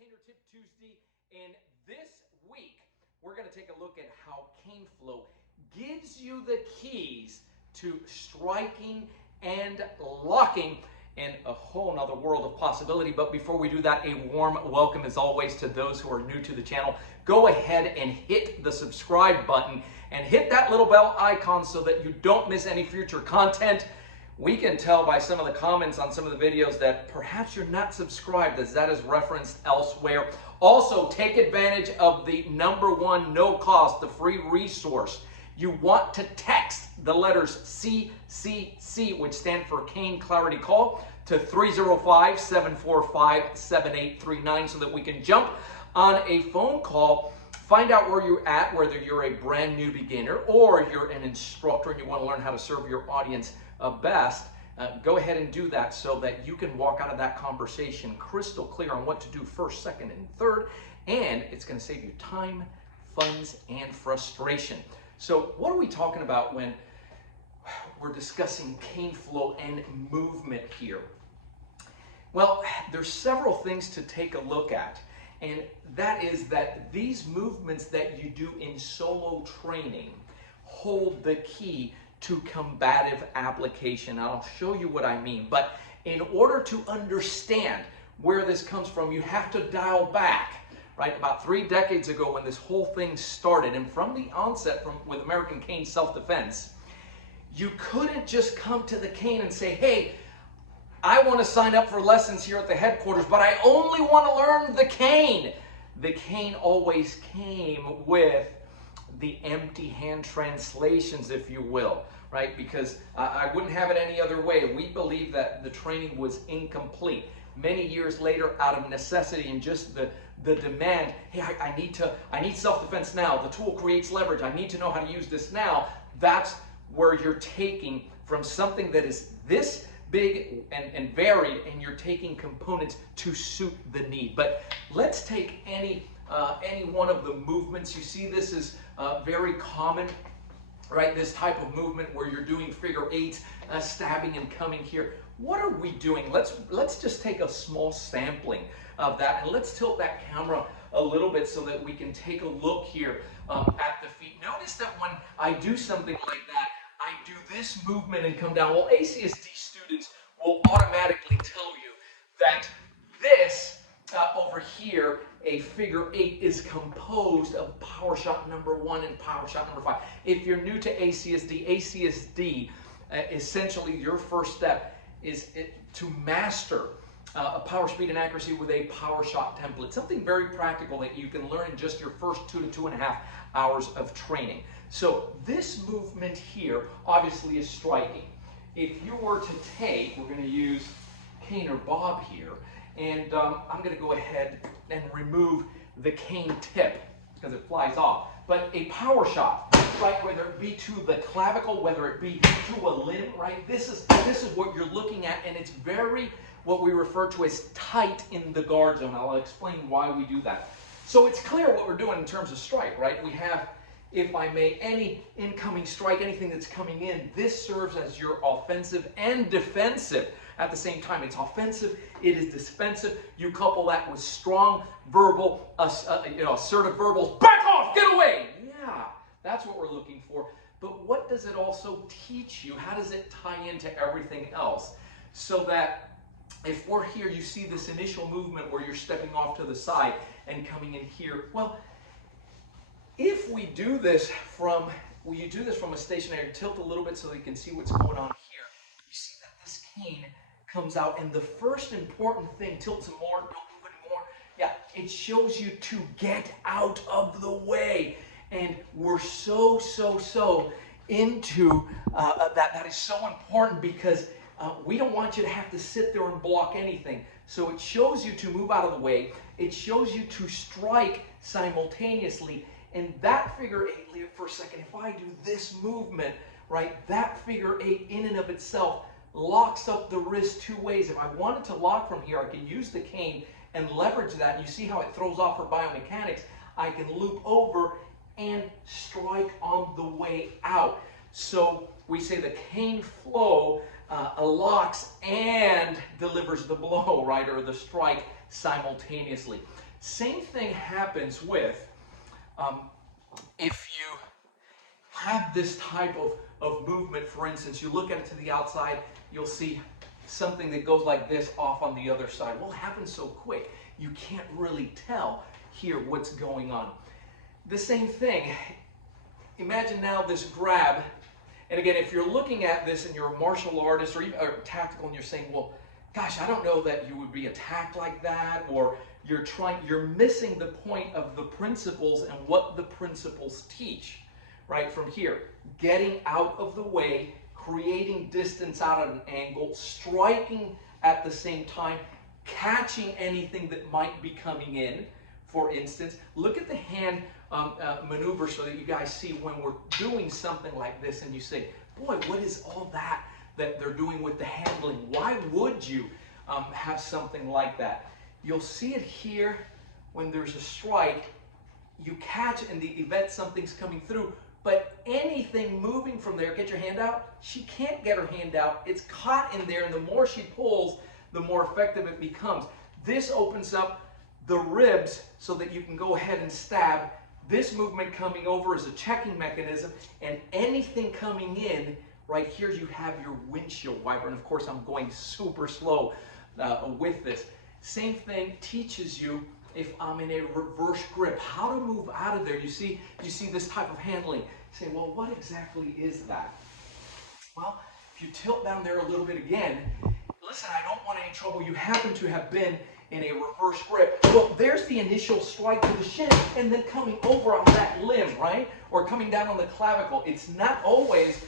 Caner Tip Tuesday, and this week we're going to take a look at how CaneFlow gives you the keys to striking and locking and a whole nother world of possibility. But before we do that, a warm welcome as always to those who are new to the channel. Go ahead and hit the subscribe button and hit that little bell icon so that you don't miss any future content. We can tell by some of the comments on some of the videos that perhaps you're not subscribed, as that is referenced elsewhere. Also, take advantage of the #1 no cost, the free resource. You want to text the letters CCC, which stand for Cane Clarity Call, to 305-745-7839 so that we can jump on a phone call, find out where you're at, whether you're a brand new beginner or you're an instructor and you want to learn how to serve your audience best. Go ahead and do that so that you can walk out of that conversation crystal clear on what to do first, second, and third, and it's going to save you time, funds, and frustration. So what are we talking about when we're discussing CaneFlow and movement here? Well, there's several things to take a look at, and that is that these movements that you do in solo training hold the key to combative application. I'll show you what I mean, but in order to understand where this comes from, you have to dial back. Right, about 3 decades ago when this whole thing started, and from the onset with American Cane Self-Defense, you couldn't just come to the cane and say, hey, I want to sign up for lessons here at the headquarters, but I only want to learn the cane. The cane always came with the empty hand translations, if you will, right? Because I wouldn't have it any other way. We believe that the training was incomplete. Many years later, out of necessity and just the demand, hey, I need self-defense now. The tool creates leverage. I need to know how to use this now. That's where you're taking from something that is this big and varied, and you're taking components to suit the need. But let's take any one of the movements. You see, this is very common, right? This type of movement where you're doing figure eights, stabbing and coming here. What are we doing? Let's just take a small sampling of that, and let's tilt that camera a little bit so that we can take a look here at the feet. Notice that when I do something like that, I do this movement and come down. Well, ACSD students will automatically tell you that this over here, a figure eight, is composed of power shot #1 and power shot #5. If you're new to ACSD, essentially your first step is to master a power, speed, and accuracy with a power shot template. Something very practical that you can learn in just your first 2 to 2.5 hours of training. So this movement here obviously is striking. If you were to take, we're going to use Cane or Bob here, and I'm going to go ahead and remove the cane tip because it flies off. But a power shot, right, whether it be to the clavicle, whether it be to a limb, right, this is what you're looking at, and it's very what we refer to as tight in the guard zone. I'll explain why we do that. So it's clear what we're doing in terms of strike, right? We have, if I may, any incoming strike, anything that's coming in, this serves as your offensive and defensive at the same time. It's offensive, it is defensive. You couple that with strong verbal, assertive verbals. Back off, get away. Yeah, that's what we're looking for. But what does it also teach you? How does it tie into everything else? So that if we're here, you see this initial movement where you're stepping off to the side and coming in here. Well, if we do this from a stationary, tilt a little bit so that you can see what's going on here. You see that this cane comes out, and the first important thing, tilt some more, don't move anymore. Yeah, it shows you to get out of the way. And we're so into that. That is so important because we don't want you to have to sit there and block anything. So it shows you to move out of the way. It shows you to strike simultaneously. And that figure eight, leave it for a second, if I do this movement, right, that figure eight in and of itself locks up the wrist 2 ways. If I wanted to lock from here, I can use the cane and leverage that. You see how it throws off for biomechanics. I can loop over and strike on the way out. So we say the CaneFlow locks and delivers the blow, right, or the strike simultaneously. Same thing happens with if you have this type of movement. For instance, you look at it to the outside, you'll see something that goes like this off on the other side. Well, it happens so quick, you can't really tell here what's going on. The same thing, imagine now this grab, and again, if you're looking at this and you're a martial artist or even tactical and you're saying, well, gosh, I don't know that you would be attacked like that, or you're missing the point of the principles and what the principles teach, right? From here, getting out of the way, creating distance out at an angle, striking at the same time, catching anything that might be coming in. For instance, look at the hand maneuver so that you guys see when we're doing something like this and you say, boy, what is all that they're doing with the handling? Why would you have something like that? You'll see it here when there's a strike. You catch in the event something's coming through, but anything moving from there, get your hand out. She can't get her hand out. It's caught in there, and the more she pulls, the more effective it becomes. This opens up the ribs so that you can go ahead and stab. This movement coming over is a checking mechanism, and anything coming in, right here you have your windshield wiper. And of course I'm going super slow with this. Same thing teaches you, if I'm in a reverse grip, how to move out of there. You see this type of handling. You say, well, what exactly is that? Well, if you tilt down there a little bit again, listen, I don't want any trouble. You happen to have been in a reverse grip. Well, there's the initial strike to the shin, and then coming over on that limb, right? Or coming down on the clavicle. It's not always,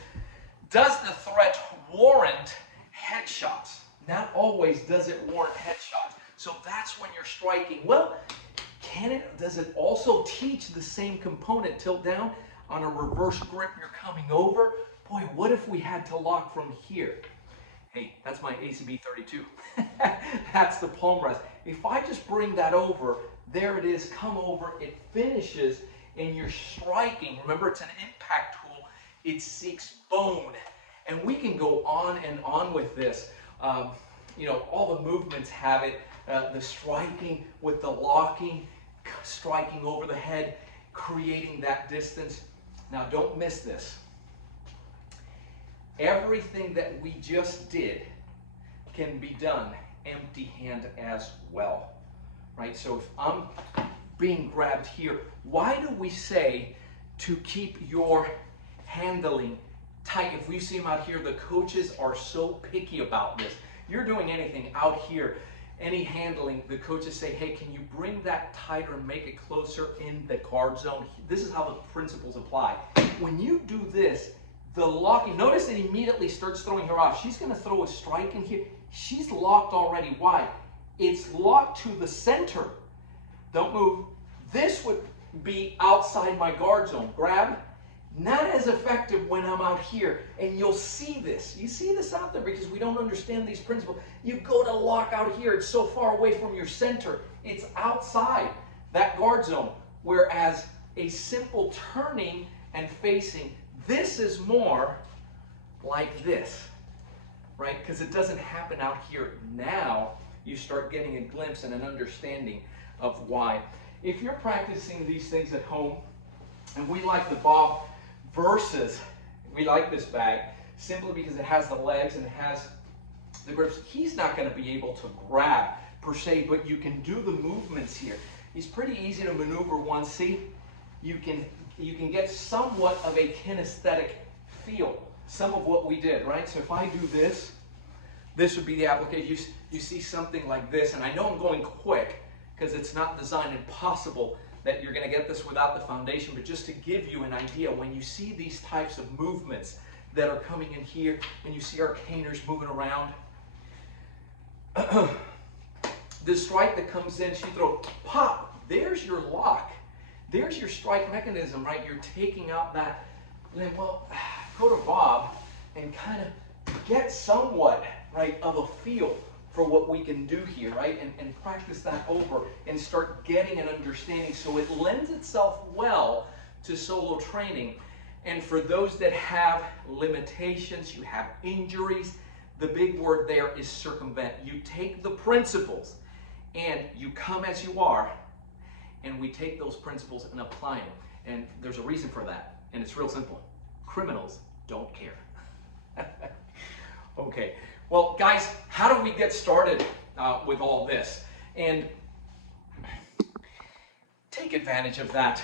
does the threat warrant headshots? Not always does it warrant headshots. So that's when you're striking. Well, does it also teach the same component? Tilt down on a reverse grip, you're coming over. Boy, what if we had to lock from here? Hey, that's my ACB 32. That's the palm rest. If I just bring that over, there it is, come over, it finishes, and you're striking. Remember, it's an impact tool. It seeks bone. And we can go on and on with this. You know, all the movements have it. The striking with the locking, striking over the head, creating that distance. Now, don't miss this. Everything that we just did can be done empty hand as well, right? So if I'm being grabbed here, why do we say to keep your handling tight? If we see them out here, the coaches are so picky about this. You're doing anything out here, any handling, the coaches say, hey, can you bring that tighter and make it closer in the guard zone? This is how the principles apply. When you do this, the locking, notice it immediately starts throwing her off. She's going to throw a strike in here. She's locked already. Why? It's locked to the center. Don't move. This would be outside my guard zone. Grab. Not as effective when I'm out here. And you'll see this. You see this out there because we don't understand these principles. You go to lock out here. It's so far away from your center. It's outside that guard zone. Whereas a simple turning and facing, this is more like this, right? Because it doesn't happen out here. Now you start getting a glimpse and an understanding of why. If you're practicing these things at home, and we like the bob versus, we like this bag simply because it has the legs and it has the grips. He's not going to be able to grab per se, but you can do the movements here. He's pretty easy to maneuver once. See, you can get somewhat of a kinesthetic feel, some of what we did, right? So if I do this, this would be the application. You see something like this, and I know I'm going quick because it's not designed and possible that you're going to get this without the foundation, but just to give you an idea, when you see these types of movements that are coming in here, and you see our caners moving around, the strike that comes in, she throws, pop, there's your lock. There's your strike mechanism, right? You're taking out that, and then, well, go to Bob and kind of get somewhat, right, of a feel for what we can do here, right? And practice that over and start getting an understanding so it lends itself well to solo training. And for those that have limitations, you have injuries, the big word there is circumvent. You take the principles and you come as you are, and we take those principles and apply them. And there's a reason for that, and it's real simple. Criminals don't care. Okay, well guys, how do we get started with all this? And take advantage of that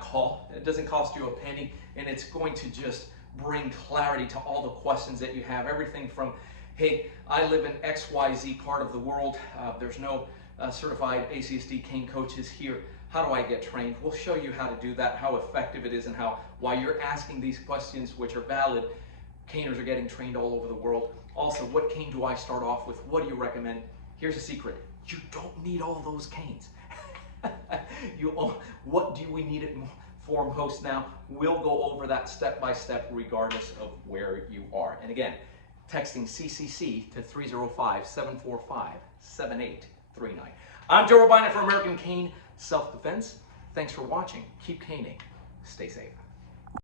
call. It doesn't cost you a penny, and it's going to just bring clarity to all the questions that you have. Everything from, hey, I live in XYZ part of the world. There's no certified ACSD cane coaches here. How do I get trained? We'll show you how to do that, how effective it is, and how, while you're asking these questions, which are valid, caners are getting trained all over the world. Also, what cane do I start off with? What do you recommend? Here's a secret. You don't need all those canes. What do we need it for most now? We'll go over that step by step regardless of where you are. And again, texting CCC to 305-745-7839. I'm Joe Robaina for American Cane Self-Defense. Thanks for watching. Keep caning. Stay safe.